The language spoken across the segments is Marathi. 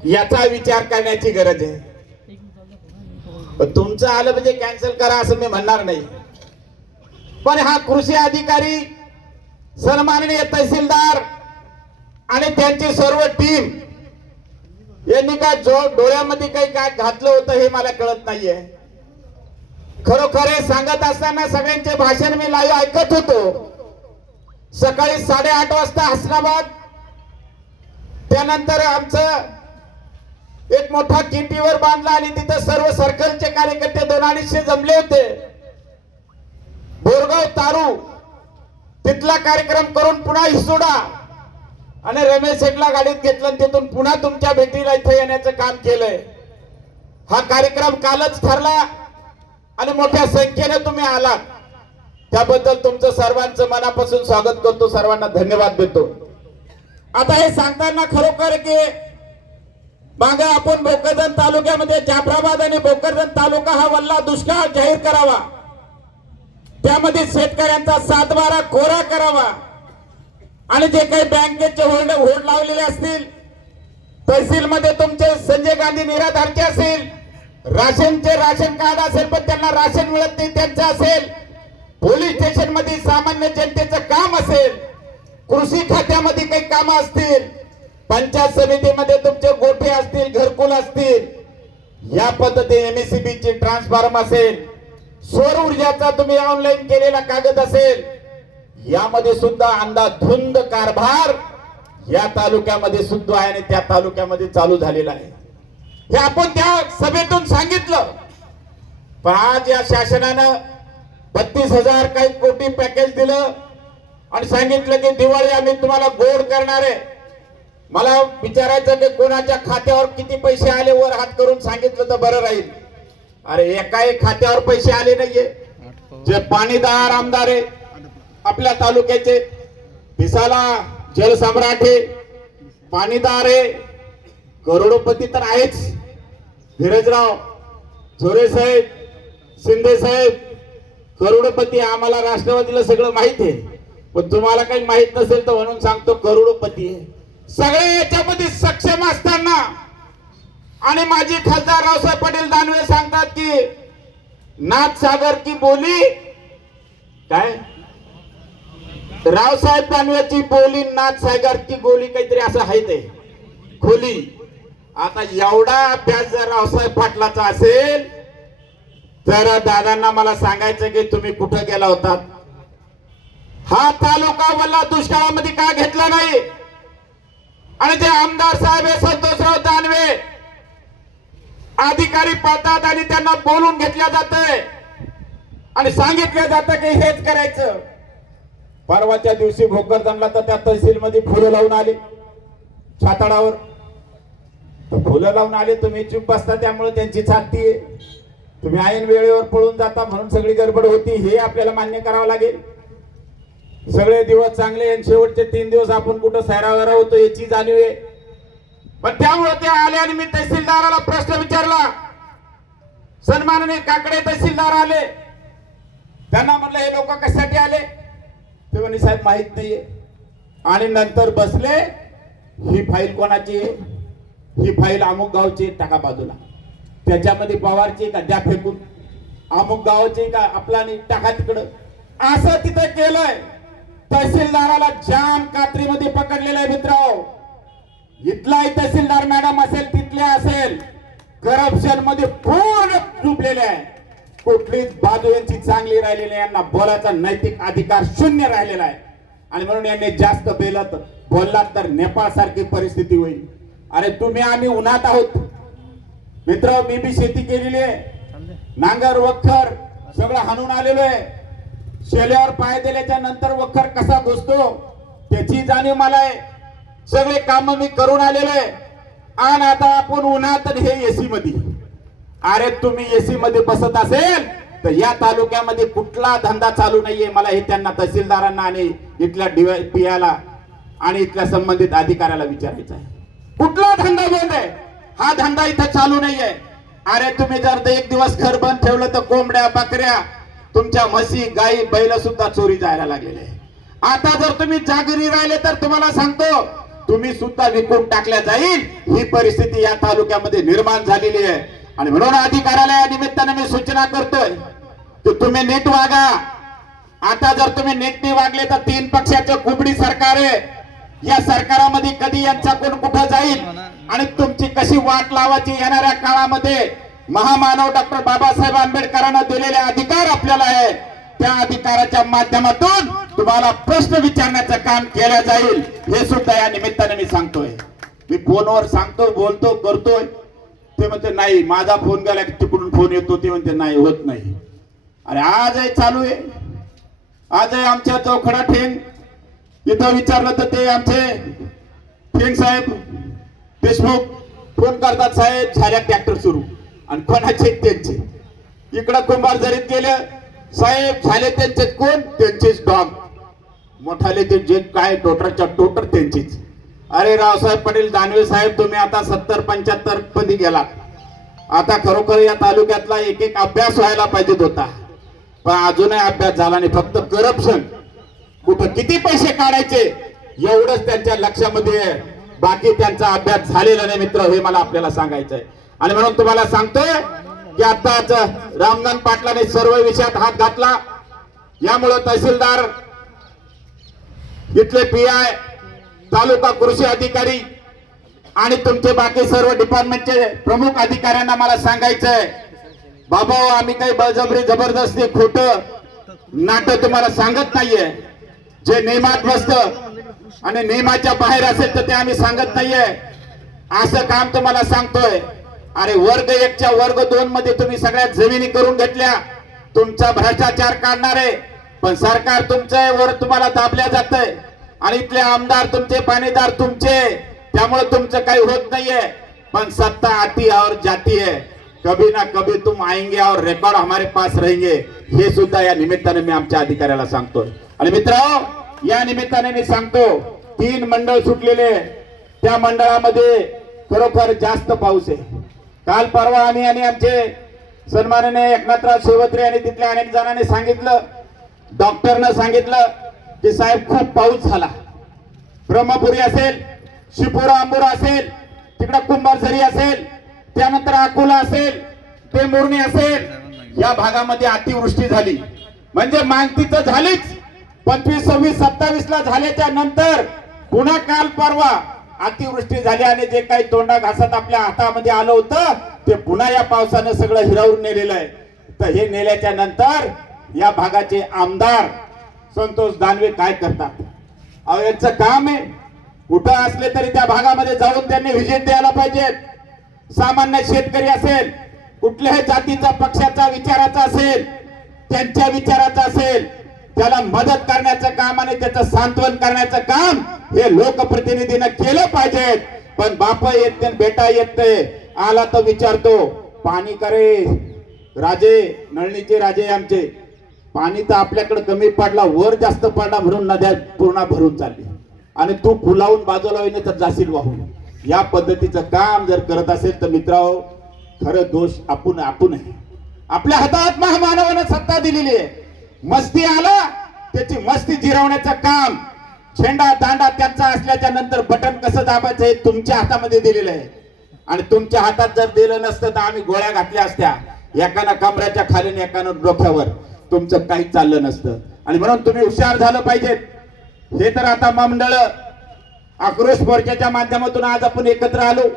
याचा विचार करण्याची गरज आहे. तुमचं आलं म्हणजे कॅन्सल करा असं मी म्हणणार नाही. पण हा कृषी अधिकारी सन्माननीय तहसीलदार आणि त्यांची सर्व टीम यांनी काय जो डोळ्यामध्ये काही काय घातलं होतं हे मला कळत नाहीये. खरोखर हे सांगत असताना सगळ्यांचे भाषण मी लाईव्ह ऐकत होतो. सकाळी साडेआठ वाजता हसनाबाद त्यानंतर आमचं एक मोठा किटीवर बांधला आणि तिथं सर्व सर्कलचे कार्यकर्ते दोन अडीचशे जमले होते. बोरगाव तारू तिथला कार्यक्रम करून पुन्हा हिसोडा आणि रमेश शेटला गाडीत घेतलं आणि तिथून पुन्हा तुमच्या भेटीला इथे येण्याचं काम केलंय. हा कार्यक्रम कालच ठरला आणि मोठ्या संख्येने तुम्ही आलात. त्याबद्दल तुमचं सर्वांचं मनापासून स्वागत करतो सर्वांना धन्यवाद देतो. आता हे सांगताना खरोखर की मागे आपण भोकरदन तालुक्यामध्ये जाफराबाद आणि भोकरदन तालुका हा वल्ला दुष्काळ जाहीर करावा. त्यामध्ये शेतकऱ्यांचा सातबारा कोरा करावा. आणि जे काही बँकेचे होल्ड होल्ड लावलेले असतील तहसीलमध्ये तुमचे संजय गांधी निराधारचे असेल राशनचे राशन कार्ड असेल पण त्यांना राशन मिळत नाही त्यांचं असेल. पोलीस स्टेशनमध्ये सामान्य जनतेचं काम असेल. कृषी खात्यामध्ये काही कामं असतील. पंचायत समितीमध्ये तुमचे गोठे असतील घरकुल असतील या पद्धतीने एमएससीबी ची ट्रान्सफॉर्म असेल सौर ऊर्जाचा तुम्ही ऑनलाईन केलेला कागद असेल यामध्ये सुद्धा अंदाधुंद कारभार या तालुक्यामध्ये सुद्धा आहे आणि त्या तालुक्यामध्ये चालू झालेला आहे. हे आपण त्या सभेतून सांगितलं. पण आज या शासनानं बत्तीस हजार काही कोटी पॅकेज दिलं आणि सांगितलं की दिवाळी आम्ही तुम्हाला गोड करणार आहे. मला विचारायचं की कोणाच्या खात्यावर किती पैसे आले वर हात करून सांगितलं तर बरं राहील? अरे एकाही खात्यावर पैसे आले नाहीये. जे पाणीदार आमदार आहे आपल्या तालुक्याचे पिसाला जलसम्राट आहे पाणीदार आहे करोडोपती तर आहेच. धीरजराव झोरे साहेब शिंदे साहेब करोडोपती आम्हाला राष्ट्रवादीला सगळं माहीत आहे. पण तुम्हाला काही माहीत नसेल तर म्हणून सांगतो करोडोपती आहे. सगळे याच्यामध्ये सक्षम असताना आणि माझी खासदार रावसाहेब पाटील दानवे सांगतात की नाथ सागर की बोली काय? रावसाहेब दानवेची बोली नाथ सागर की गोली काहीतरी असं आहे ते. खोली. आता एवढा अभ्यास जर रावसाहेब पाटलाचा असेल तर दादांना मला सांगायचं की तुम्ही कुठं गेला होतात? हा तालुका वल्ला दुष्काळामध्ये का घेतला नाही? आणि ते आमदार साहेब हे संतोषराव दानवे अधिकारी पाहतात आणि त्यांना बोलून घेतल्या जातंय. आणि सांगितलं जातं की हेच करायचं. परवाच्या दिवशी भोकर जमला तर त्या तहसील मध्ये फुलं लावून आले छाताडावर. तर फुलं लावून आले तुम्ही चुप बसता त्यामुळे त्यांची छाती आहे. तुम्ही ऐन वेळेवर पळून जाता म्हणून सगळी गडबड होती हे आपल्याला मान्य करावं लागेल. सगळे दिवस चांगले आणि शेवटचे तीन दिवस आपण कुठं सैरावरा होतो याची जाणीव आहे. पण त्यामुळे ते आले आणि मी तहसीलदाराला प्रश्न विचारला. सन्मानने काकडे तहसीलदार आले. त्यांना म्हणलं हे लोक कशासाठी आले? ते म्हणे साहेब माहीत नाहीये. आणि नंतर बसले. ही फाईल कोणाची आहे? ही फाईल अमुक गावची आहे, टाका बाजूला. त्याच्यामध्ये पवारची आहे का? द्या फेकून. अमुक गावाची आहे का? आपला नाही टाका तिकडं. असं तिथं केलंय. तहसीलदाराला जाम कात्रीमध्ये पकडलेलं आहे मित्रांनो. इथलाही तहसीलदार मॅडम असेल तिथले असेल करप्शनमध्ये पूर्ण डुबलेले आहे. कुठलीच बाजू यांची चांगली राहिलेली यांना बोलायचा नैतिक अधिकार शून्य राहिलेला आहे. आणि म्हणून यांनी जास्त बेलत बोललात तर नेपाळ सारखी परिस्थिती होईल. अरे तुम्ही आम्ही उन्हात आहोत. मित्र मी बी शेती केलेली आहे. नांगर वखर सगळं हाणून आलेलो आहे. शेल्यावर पाय दिल्याच्या नंतर वखर कसा घुसतो त्याची जाणीव मला आहे सगळे काम मी करून आलेलो आहे. आणि आता आपण उन्हात हे एसी मध्ये अरे तुम्ही एसी मध्ये बसत असेल तर या तालुक्यामध्ये कुठला धंदा चालू नाहीये मला हे त्यांना तहसीलदारांना आणि इथल्या डीवायपीआला आणि इथल्या संबंधित अधिकाऱ्याला विचारायचं आहे. कुठला धंदा बंद आहे? हा धंदा इथं चालू नाहीये. अरे तुम्ही जर एक दिवस घर बंद ठेवलं तर कोंबड्या बकऱ्या तुमच्या म्हशी गाई बैल सुद्धा चोरी जायला लागलेले आता जर तुम्ही जागरी राहिले तर तुम्हाला सांगतो तुम्ही सुद्धा विकून टाकल्या जाईल. ही परिस्थिती या तालुक्यामध्ये निर्माण झालेली आहे. आणि म्हणून अधिकाऱ्याला या निमित्ताने मी सूचना करतोय की तुम्ही नीट वागा. आता जर तुम्ही नीटने वागले तर तीन पक्षाचं कुबडी सरकार आहे. या सरकारामध्ये कधी यांचा कोण कुठं जाईल? आणि तुमची कशी वाट लावायची येणाऱ्या काळामध्ये? महामानव डॉक्टर बाबासाहेब आंबेडकरांना दिलेले अधिकार आपल्याला आहे त्या अधिकाराच्या माध्यमातून तुम्हाला प्रश्न विचारण्याचं काम केलं जाईल. हे सुद्धा या निमित्ताने मी सांगतोय. मी फोनवर सांगतो बोलतो करतोय. ते म्हणते नाही माझा फोन गेला की तिकडून फोन येतो. ते म्हणते नाही होत नाही. अरे आज आहे चालू आहे. आज आहे आमच्या चौखडा ठेंग. इथं विचारलं तर ते आमचे ठेंग साहेब देशमुख फोन करतात साहेब झाल्या ट्रॅक्टर सुरू. आणि कोणाचे? त्यांचे. इकडं कुंभार जरीत गेले साहेब झाले त्यांचे कोण? त्यांचेच डॉग. मोठाले ते जे काय टोटरच्या टोटर त्यांचीच. अरे रावसाहेब पाटील दानवे साहेब तुम्ही आता सत्तर पंच्याहत्तरमध्ये गेलात. आता खरोखर या तालुक्यातला एक एक अभ्यास व्हायला पाहिजेत होता. पण अजूनही अभ्यास झाला नाही. फक्त करप्शन. कुठं किती पैसे काढायचे? एवढंच त्यांच्या लक्षामध्ये बाकी त्यांचा अभ्यास झालेला नाही मित्र हे मला आपल्याला सांगायचं आहे आणि म्हणून तुम्हाला सांगतोय की आताच रामदान पाटलाने सर्व विषयात हात घातला. यामुळं तहसीलदार इथले पी आय तालुका कृषी अधिकारी आणि तुमचे बाकी सर्व डिपार्टमेंटचे प्रमुख अधिकाऱ्यांना मला सांगायचंय बाबा हो, आम्ही काही बळजबरी जबरदस्ती खोट नाटक तुम्हाला सांगत नाहीये. जे नियमात बसत आणि नियमाच्या बाहेर असेल तर ते आम्ही सांगत नाहीये. असं काम तुम्हाला सांगतोय. अरे वर्ग एकच्या वर्ग दोन मध्ये तुम्ही सगळ्या जमिनी करून घेतल्या. तुमचा भ्रष्टाचार काढणार आहे. पण सरकार तुमचं वर तुम्हाला दाबल्या जात आणि इथले आमदार तुमचे पाणीदार तुमचे. त्यामुळे तुमचं काही होत नाहीये. पण सत्ता आती और जाती है कभी ना कभी तुम आएंगे और रेकॉर्ड हमारे पास रहेंगे. हे सुद्धा या निमित्ताने मी आमच्या अधिकाऱ्याला सांगतोय. आणि मित्र या निमित्ताने मी सांगतो तीन मंडळ सुटलेले त्या मंडळामध्ये खरोखर जास्त पाऊस आहे. काल परवा आम्ही आणि आमचे सन्माननीय एकनाथराव शेवत्रे आणि तिथल्या अनेक जणांनी सांगितलं डॉक्टरनं सांगितलं की साहेब खूप पाऊस झाला. ब्रह्मपुरी असेल शिपोरा आंबोरा असेल तिकडं कुंभारझरी असेल त्यानंतर अकोला असेल ते मुरणी असेल या भागामध्ये अतिवृष्टी झाली. म्हणजे मागती तर झालीच. पंचवीस सव्वीस सत्तावीस ला झाल्याच्यानंतर पुन्हा काल परवा अतिवृष्टी झाली आणि जे काही तोंडा घासात आपल्या हातामध्ये आलं होतं ते पुन्हा या पावसानं सगळं हिरावून नेलेलं आहे. तर हे नेल्याच्या नंतर या भागाचे आमदार संतोष दानवे काय करतात? अहो यांचं काम आहे. कुठं असले तरी त्या भागामध्ये जाऊन त्यांनी व्हिजिट द्यायला पाहिजेत. सामान्य शेतकरी असेल कुठल्याही जातीचा पक्षाचा विचाराचा असेल त्यांच्या विचाराचा असेल त्याला मदत करण्याचं काम आणि त्याचं सांत्वन करण्याचं काम हे लोकप्रतिनिधीनं केलं पाहिजेत पण बाप येत नाही बेटा येत नाही आला तर विचारतो पाणी करे राजे नळणीचे राजे आमचे. पाणी तर आपल्याकडे कमी पडला वर जास्त पडला म्हणून नद्या पूर्ण भरून चालली. आणि तू फुलावून बाजूला येणे तर जाशील वाहून. या पद्धतीचं काम जर करत असेल तर मित्रांनो खरं दोष आपण आपण आहे. आपल्या हातात महामानवानं सत्ता दिलेली आहे. मस्ती आला त्याची मस्ती जिरवण्याचं काम शेंडा दांडा त्यांचा असल्याच्या नंतर बटन कसं दाबायचं हे तुमच्या हातामध्ये दिलेलं आहे. आणि तुमच्या हातात जर दिलं नसतं तर आम्ही गोळ्या घातल्या असत्या. एकानं कमऱ्याच्या खाली आणि एकानं डोक्यावर. तुमचं काही चाललं नसतं. आणि म्हणून तुम्ही हुशार झालं पाहिजे. हे तर आता मंडळ आक्रोश मोर्चाच्या माध्यमातून आज आपण एकत्र आलो.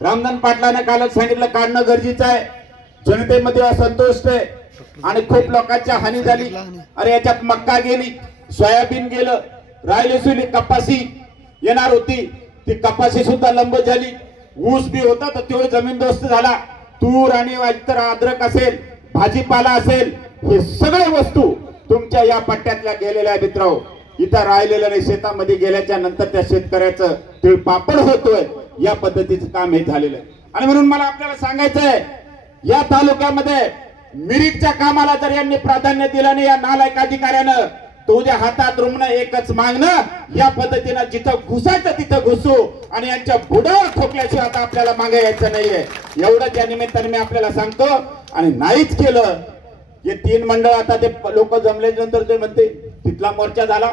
रामदान पाटलाने कालच सांगितलं काढणं गरजेचं आहे. जनतेमध्ये असंतोष आहे. आणि खूप लोकांच्या हानी झाली. अरे याच्यात मक्का गेली सोयाबीन गेलं. राहिली कपाशी कपासी येणार होती. ती कपासी सुद्धा लंब झाली. ऊस बी होता तर तो जमीनदोस्त झाला. तूर आणि इतर अद्रक असेल भाजीपाला असेल हे सगळे वस्तू तुमच्या या पट्ट्यातल्या गेलेल्या मित्रांनो. इथं राहिलेलं नाही शेतामध्ये गेल्याच्यानंतर त्या शेतकऱ्याचं तीळ पापड होतोय. या पद्धतीचं काम हे झालेलं आहे. आणि म्हणून मला आपल्याला सांगायचंय या तालुक्यामध्ये मिरिकच्या कामाला जर यांनी प्राधान्य दिलं नाही या नालायक अधिकाऱ्यानं तुझ्या हातात रुग्ण एकच मागणं या पद्धतीनं जिथं घुसायचं तिथं घुसू आणि यांच्या बुडावर ठोकल्याशिवाय आता आपल्याला मागे यायचं नाहीये. एवढं त्या निमित्ताने मी आपल्याला सांगतो. आणि नाहीच केलं हे तीन मंडळ आता ते लोक जमले नंतर ते म्हणते तिथला मोर्चा झाला.